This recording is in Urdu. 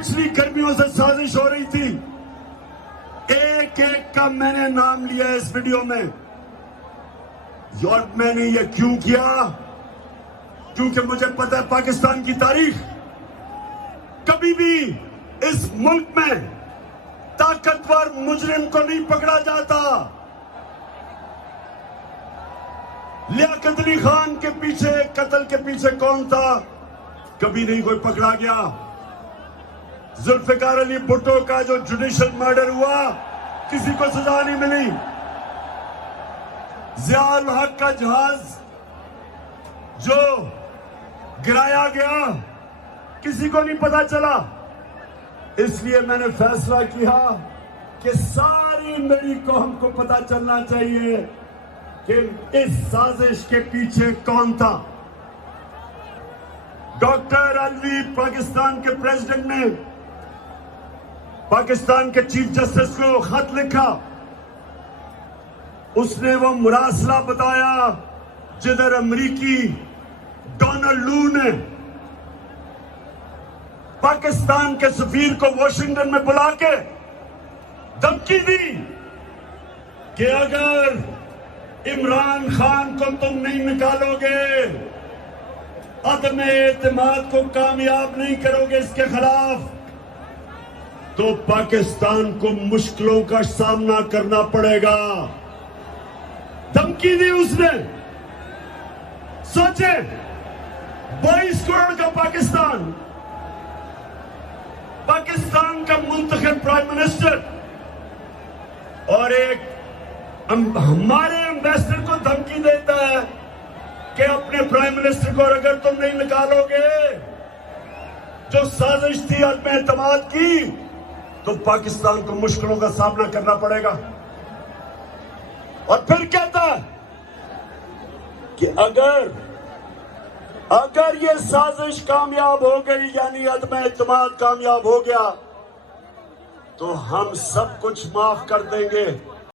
پچھلی گرمیوں سے سازش ہو رہی تھی. ایک ایک کا میں نے نام لیا اس ویڈیو میں. اور میں نے یہ کیوں کیا؟ کیونکہ مجھے پتہ ہے پاکستان کی تاریخ کبھی بھی اس ملک میں طاقتور مجرم کو نہیں پکڑا جاتا. لیاقت علی خان کے پیچھے قتل کے پیچھے کون تھا؟ کبھی نہیں کوئی پکڑا گیا. ذوالفقار علی بھٹو کا جو جوڈیشل مرڈر ہوا کسی کو سزا نہیں ملی. ضیاء الحق کا جہاز جو گرایا گیا کسی کو نہیں پتا چلا. اس لیے میں نے فیصلہ کیا کہ ساری میری قوم کو پتا چلنا چاہیے کہ اس سازش کے پیچھے کون تھا. ڈاکٹر الوی پاکستان کے پریزیڈنٹ نے پاکستان کے چیف جسٹس کو خط لکھا. اس نے وہ مراسلہ بتایا جدھر امریکی ڈونلڈ لو نے پاکستان کے سفیر کو واشنگٹن میں بلا کے دھمکی دی کہ اگر عمران خان کو تم نہیں نکالو گے، عدم اعتماد کو کامیاب نہیں کرو گے اس کے خلاف، تو پاکستان کو مشکلوں کا سامنا کرنا پڑے گا. دھمکی دی اس نے. سوچیں 22 کروڑ کا پاکستان کا منتخب پرائم منسٹر اور ایک ہمارے ایمبیسڈر کو دھمکی دیتا ہے کہ اپنے پرائم منسٹر کو اگر تم نہیں نکالو گے جو سازش تھی عدم اعتماد کی تو پاکستان کو مشکلوں کا سامنا کرنا پڑے گا. اور پھر کہتا ہے کہ اگر یہ سازش کامیاب ہو گئی یعنی عدم اعتماد کامیاب ہو گیا تو ہم سب کچھ معاف کر دیں گے.